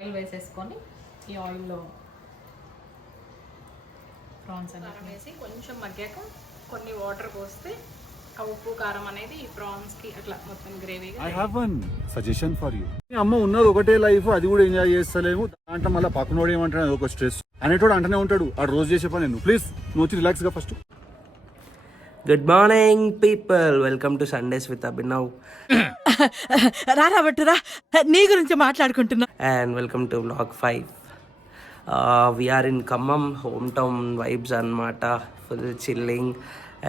Oil వేసేసుకొని ఈ ఆయిల్లో ప్రాన్స్ అన్నీ వేసి కొంచెం మగ్గాక కొన్ని వాటర్ పోస్తే ఆ ఉప్పు కారం అనేది ఈ ప్రాన్స్కి అట్లా మొత్తం గ్రేవీగా. I have one suggestion for you. అమ్మ ఉన్నది ఒకటే లైఫ్, అది కూడా ఎంజాయ్ చేస్తలేము. దాంట్లో మళ్ళీ పక్కనోడు ఏమంటాడు ఒక స్ట్రెస్ అనేటోడు అంటనే ఉంటాడు. ఆ రోజు చేసే పని నువ్వు ప్లీజ్ నువ్వు వచ్చి రిలాక్స్ గా first. Good morning people, welcome to Sundays with Abhinav. రాబట్టురా, నీ గురించి మాట్లాడుకుంటున్నా. And welcome to vlog 5. We're in Khammam, home town vibes అన్నమాట, full chilling.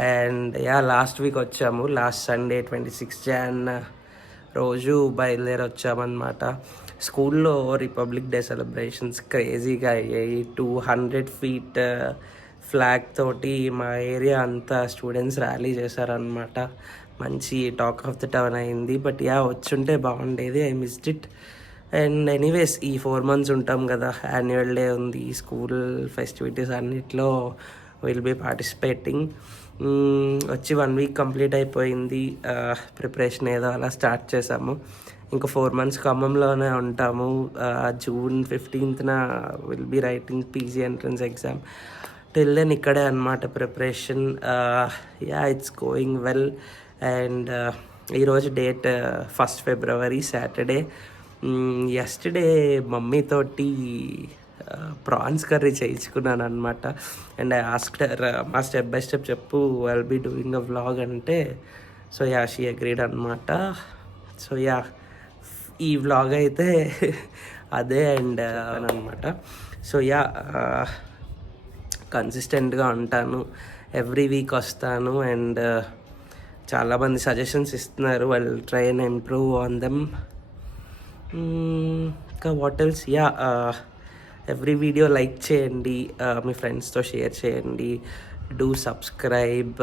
And last week వచ్చాము, లాస్ట్ సండే 26 Jan రోజు బయలుదేరి వచ్చామన్నమాట. స్కూల్లో రిపబ్లిక్ డే సెలబ్రేషన్స్ క్రేజీగా అయ్యాయి. 200 feet ఫ్లాగ్ తోటి మా ఏరియా అంతా స్టూడెంట్స్ ర్యాలీ చేశారనమాట. మంచి టాక్ ఆఫ్ ద టౌన్ అయింది. బట్ వచ్చుంటే బాగుండేది, I missed it. And anyways ఈ 4 months ఉంటాం కదా, యాన్యువల్ డే ఉంది, స్కూల్ ఫెస్టివిటీస్ అన్నిట్లో విల్ బీ పార్టిసిపేటింగ్. వచ్చి 1 week కంప్లీట్ అయిపోయింది. ప్రిపరేషన్ ఏదో అలా స్టార్ట్ చేసాము. ఇంకా 4 months ఖమ్మంలోనే ఉంటాము. June 15th will be writing PG entrance exam. Till then ఇక్కడే అనమాట ప్రిపరేషన్. It's going well. అండ్ ఈరోజు date 1st February Saturday. Yesterday మమ్మీతోటి ప్రాన్స్ కర్రీ చేయించుకున్నాను అనమాట. అండ్ ఐ ఆస్క్డ్ హర్ మా స్టెప్ బై స్టెప్ చెప్పు, I'll be doing a vlog అంటే. సో షీ అగ్రీడ్ అనమాట. సో ఈ వ్లాగ్ అయితే అదే అండ్ అనమాట. సో కన్సిస్టెంట్గా ఉంటాను, ఎవ్రీ వీక్ వస్తాను. అండ్ చాలామంది సజెషన్స్ ఇస్తున్నారు, వాళ్ళు try and improve on them. ఇంకా what else, every video like చేయండి, మీ ఫ్రెండ్స్తో షేర్ చేయండి, do subscribe.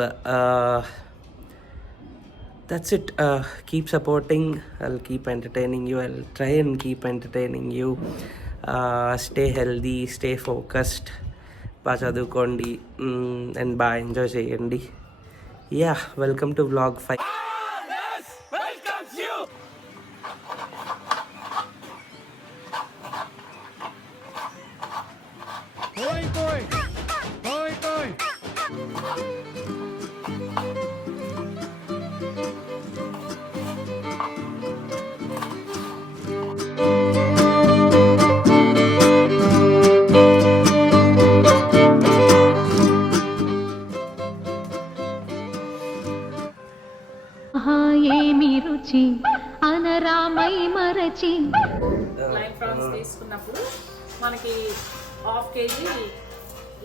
That's it. Keep supporting, I'll keep entertaining you, I'll try and keep entertaining you. Stay healthy, stay focused, బాగా చదువుకోండి and బాగా enjoy చేయండి. Welcome to vlog 5. Live prawns తీసుకున్నప్పుడు మనకి 1/2 kg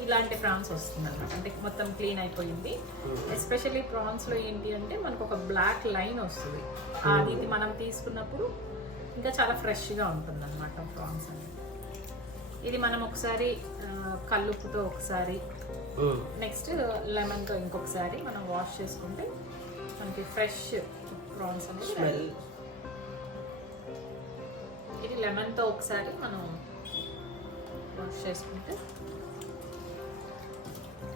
ఇలాంటి ప్రాన్స్ వస్తుంది అన్నమాట. అంటే మొత్తం క్లీన్ అయిపోయింది. ఎస్పెషల్లీ ప్రాన్స్లో ఏంటి అంటే మనకు ఒక బ్లాక్ లైన్ వస్తుంది. ఇది మనం తీసుకున్నప్పుడు ఇంకా చాలా ఫ్రెష్గా ఉంటుంది అనమాట ప్రాన్స్ అనేది. ఇది మనం ఒకసారి కల్లుప్పుతో ఒకసారి, నెక్స్ట్ లెమన్తో ఇంకొకసారి మనం వాష్ చేసుకుంటే మనకి ఫ్రెష్ ప్రాన్స్ అనేది. ఇది లెమన్తో ఒకసారి మనం వాష్ చేసుకుంటే.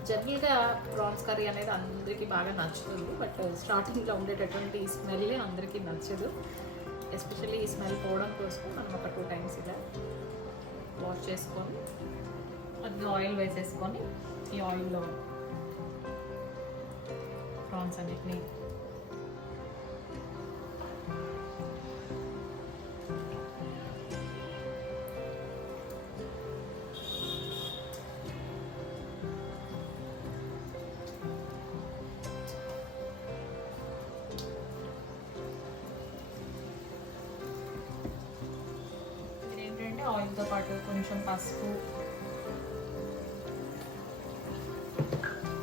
జనరల్గా ప్రాన్స్ కర్రీ అనేది అందరికీ బాగా నచ్చుతుంది. బట్ స్టార్టింగ్లో ఉండేటటువంటి ఈ స్మెల్ అందరికీ నచ్చదు. ఎస్పెషల్లీ ఈ స్మెల్ పోవడం కోసం మనం ఒక 2 times ఇలా వాష్ చేసుకొని అందులో ఆయిల్ వేసేసుకొని ఈ ఆయిల్లో ప్రాన్స్ అన్నిటిని ఆయిల్తో పాటు కొంచెం పసుపు,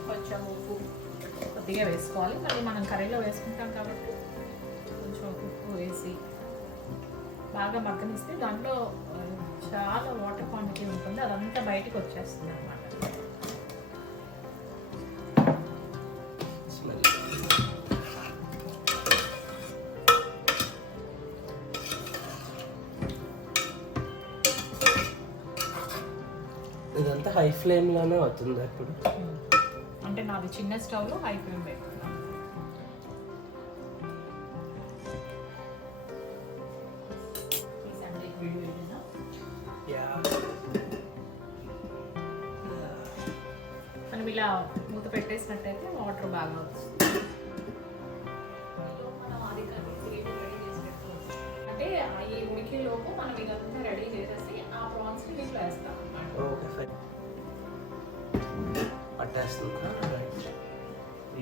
కొంచెం ఉప్పు కొద్దిగా వేసుకోవాలి. మళ్ళీ మనం కర్రీలో వేసుకుంటాం కాబట్టి కొంచెం ఉప్పు వేసి బాగా మగ్గనిస్తే దాంట్లో చాలా వాటర్ క్వాంటిటీ ఉంటుంది, అదంతా బయటికి వచ్చేస్తుంది అన్నమాట. ఇదంతా హై ఫ్లేమ్లోనే అవుతుంది అప్పుడు. అంటే నాది చిన్న స్టవ్లో హై ఫ్లేమ్ పెట్టుకున్నాను. ఈ సండే వీడియో మనం ఇలా మూత పెట్టేసినట్టయితే వాటర్ బాగా వస్తుంది. మనం అది గ్రేవీ రెడీ చేసి పెట్టుకోవచ్చు. అంటే ఈ ఉడికిలోపు మనం ఇదంతా రెడీ చేసేసి ఆ ప్రాన్స్ ని దీంట్లో వేస్తాం అన్నమాట. Okay fine. పట్టేస్తుందా? రైట్.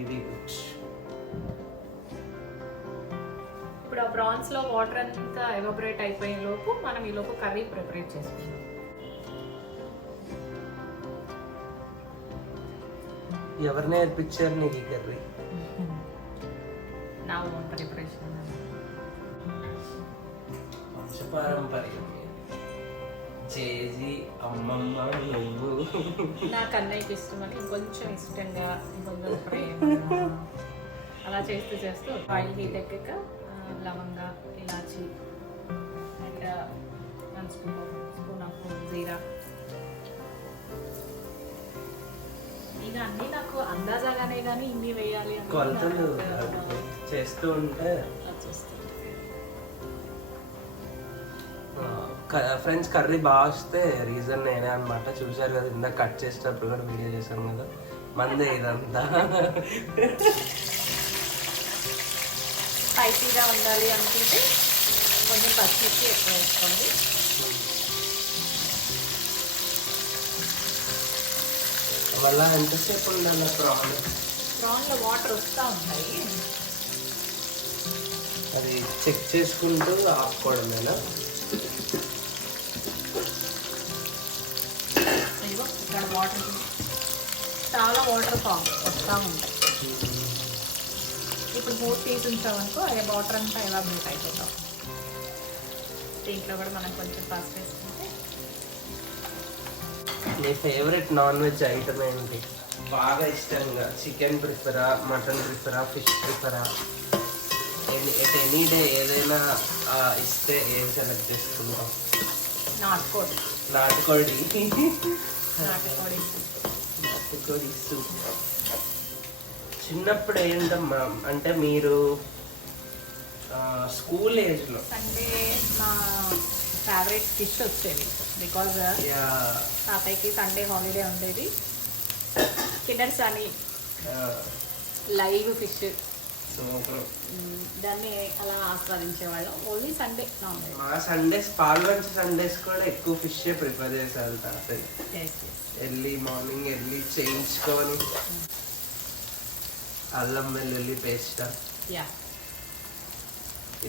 ఇది గుడ్. ఇప్పుడు ఆ ప్రాన్స్ లో వాటర్ అంతా ఎవాపరేట్ అయిపోయే లోపు మనం ఈ లోపు కర్రీ ప్రిపరేట్ చేసుకుందాం. ఎవరు నేర్పించారు నీకు ఈ కర్రీ? నా ఓన్ ప్రిపరేషన్. వంశపారంపర్యం చేసి అమ్మమ్మ నువ్వు. నాకు అన్నయ్యకి ఇష్టమని ఇంకొంచెం ఇష్టంగా ఇంకొంచెం ప్రేమ అలా చేస్తూ చేస్తూ ఆయిల్ హీట్ ఎక్కాక లవంగా, ఇలాచి అండ్ 1 స్పూన్ ఆఫ్ జీరా. ఇక అన్నీ నాకు అందాజాగానే కానీ ఇన్ని వేయాలి అని కొలతలు చేస్తూ ఉంటే వచ్చేస్తుంది. ఫ్రెండ్స్ కర్రీ బాగా వస్తే రీజన్ నేనే అనమాట. చూసారు కదా ఇందాక కట్ చేసేటప్పుడు కూడా వీడియో చేశాను కదా, మందే ఇదంతా. స్పైసీగా ఉండాలి అనుకుంటే కొంచెం పచ్చిమిర్చి ఎక్కువ వేసుకోండి. మళ్ళీ ఎంతసేపు ఉండాలి ప్రాన్లో వాటర్ వస్తూ ఉంటాయి, అది చెక్ చేసుకుంటూ ఆపుకోవడమేనా? ఇదిగో ఇక్కడ వాటర్ చాలా వాటర్ వస్తూ ఉంటాయి. ఇప్పుడు మూత తీసి ఉంచామనుకో అదే వాటర్ అంతా ఎవాపరేట్ అయిపోతాం. దీంట్లో కూడా మనం కొంచెం పసుపు వేసుకుంటే. నీ ఫేవరెట్ నాన్ వెజ్ ఐటమ్ ఏంటి? బాగా ఇష్టంగా చికెన్ ప్రిఫరా, మటన్ ప్రిఫరా, ఫిష్ ప్రిఫరా? ఎనీ డే ఏదైనా ఇస్తే ఏం సెలెక్ట్ చేసుకుంటాం? నాటుకోడి. నాటుకోడి. నాటుకోడి నాటుకోడి సూప్. చిన్నప్పుడు ఏంటమ్మా అంటే మీరు స్కూల్ ఏజ్లో సండే మా ఫేవరెట్ ఫిష్ వచ్చేది. బికాజ్ తాతయ్యకి సండే హాలిడే ఉండేది. కిన్నర్స్ అని లైవ్ ఫిష్, దాన్ని అలా ఆస్వాదించేవాళ్ళం. Only Sunday non veg. మా సండేస్ పాల్వంచ సండేస్ కూడా ఎక్కువ ఫిష్ ప్రిఫర్ చేసేవాళ్ళు తాతయ్య. ఎర్లీ మార్నింగ్ వెళ్ళి చేయించుకొని అల్లం వెల్లుల్లి పేస్ట్. యా,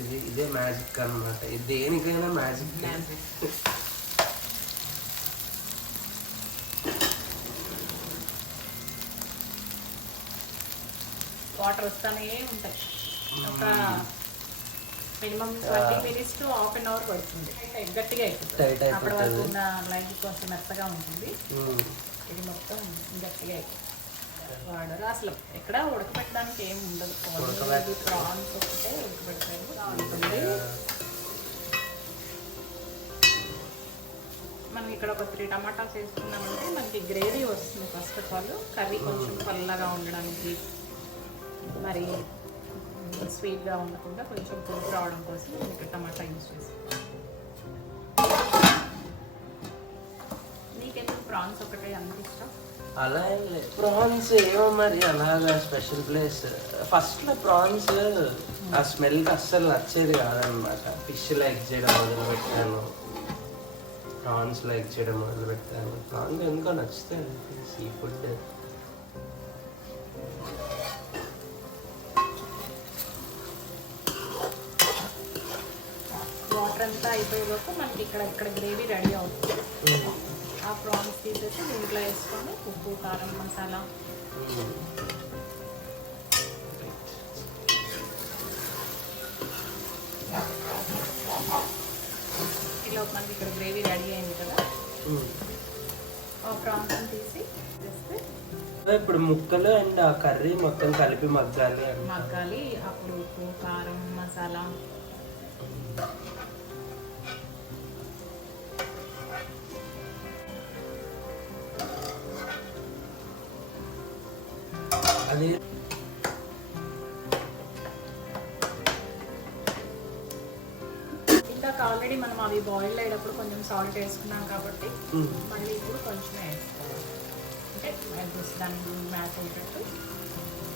ఇదే మ్యాజిక్ అన్నమాట. ఇది దేనికైనా మ్యాజిక్. వాటర్ వస్తానే ఉంటాయి. ఒక minimum 20 minutes to ½ an hour పడుతుంది. గట్టిగా అయిపోతుంది. అప్పటి వరకు ఉన్న లైట్ కొంచెం మెత్తగా ఉంటుంది. ఇది మొత్తం గట్టిగా అయిపోతుంది. వాడరు అసలు ఎక్కడ ఉడకబెట్టడానికి ఏం ఉండదు. ప్రాన్స్ ఒకటే ఉడకబెట్టారు. మనం ఇక్కడ ఒక 3 టమాటాస్ వేసుకున్నామంటే మనకి గ్రేవీ వస్తుంది. ఫస్ట్ ఆఫ్ ఆల్ కర్రీ కొంచెం పల్లగా ఉండడానికి, మరి స్వీట్గా ఉండకుండా కొంచెం పులుపు రావడం కోసం నేను ఇక్కడ టమాటా యూజ్ చేస్తాను. నీకెందుకు ప్రాన్స్ ఒకటే అంత ఇష్టం? అలా ఏం లేదు. ప్రాన్స్ ఏమో మరి అలాగా స్పెషల్ ప్లేస్. ఫస్ట్లో ప్రాన్స్ ఆ స్మెల్కి అస్సలు నచ్చేది కాదనమాట. ఫిష్ లైక్ చేయడం మొదలుపెట్టాను, ప్రాన్స్ లైక్ చేయడం మొదలుపెట్టాను. ప్రాన్స్ ఎందుకో నచ్చుతాయి సీ ఫుడ్. వాటర్ అంతా అయిపోయేలోపు మనకి ఇక్కడ గ్రేవీ రెడీ అవుతుంది. ఆ ప్రాన్స్ తీసేసి దీంట్లో వేసుకొని ఉప్పు, కారం, మసాలా, ఇలా మనకి ఇక్కడ గ్రేవీ రెడీ అయింది కదా, ఆ ప్రాన్స్ తీసి వేస్తే ఇప్పుడు ముక్కలు అండ్ ఆ కర్రీ మొత్తం కలిపి మగ్గాలి. మగ్గాలి. అప్పుడు ఉప్పు, కారం, మసాలా, అది ఇందాక ఆల్రెడీ మనం అవి బాయిల్ అయ్యేటప్పుడు కొంచెం సాల్ట్ వేసుకున్నాం కాబట్టి మళ్ళీ ఇప్పుడు కొంచెం వేసుకోవాలి. అంటే దానికి మ్యాచ్ అయ్యేటట్టు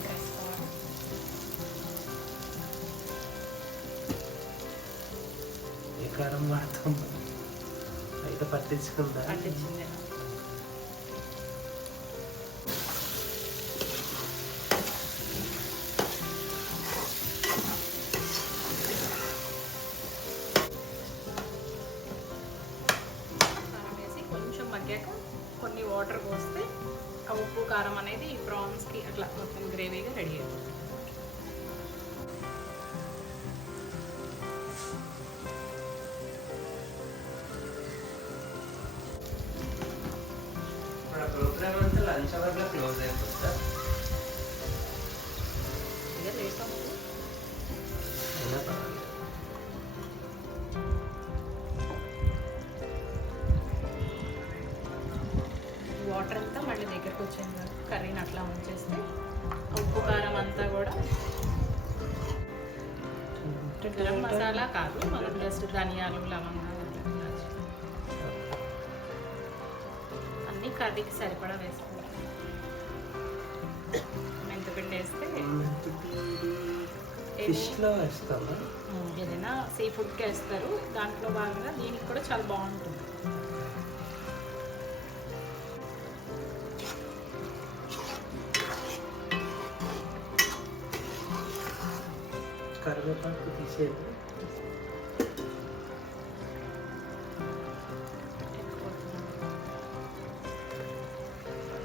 వేసుకోవాలి. ఏ కారం వాడతాం అయితే పట్టించుకుందా? పట్టించింది. మగ్గాక కొన్ని వాటర్ పోస్తే ఆ ఉప్పు కారం అనేది ఈ ప్రాన్స్కి అట్లా మొత్తం గ్రేవీగా రెడీ అవుతుంది. ప్రోగ్రామ్ అంతా లంచ్ అవర్లో క్లోజ్ అయిపోతుందా? ఇక లేసాము అయినా పర్వాలేదు. వాటర్ అంతా మళ్ళీ దగ్గరకు వచ్చింది కర్రీని అట్లా ఉంచేస్తే ఉప్పు కారం అంతా కూడా గరం మసాలా కాదు, మనం జస్ట్ ధనియాలు లవంగాలు అన్నీ కర్రీకి సరిపడా వేసుకోవాలి. మెంతిపిండి వేస్తే ఫిష్లో వేస్తామా? ఏదైనా సీ ఫుడ్కి వేస్తారు, దాంట్లో భాగంగా దీనికి కూడా చాలా బాగుంటుంది. కరివేపాకు తీసేది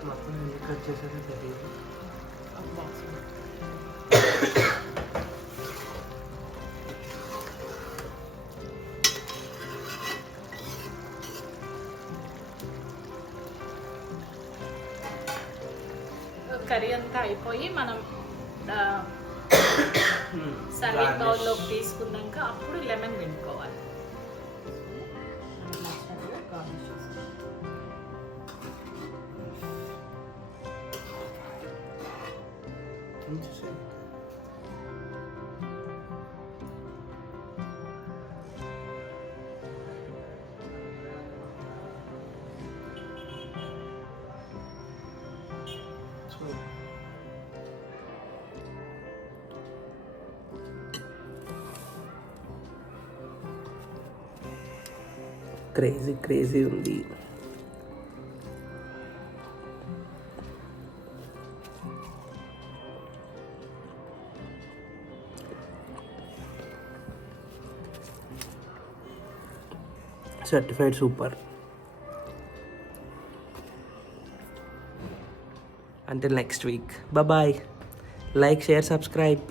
మొత్తం కట్ చేసేది తెలియదు. కర్రీ అంతా అయిపోయి మనం సర్వింగ్ బౌల్లోకి తీసుకున్నాక అప్పుడు లెమన్ పిండుకోవాలి. క్రేజీ ఉంది. Certified super. Until next week. Bye bye. Like, share, subscribe.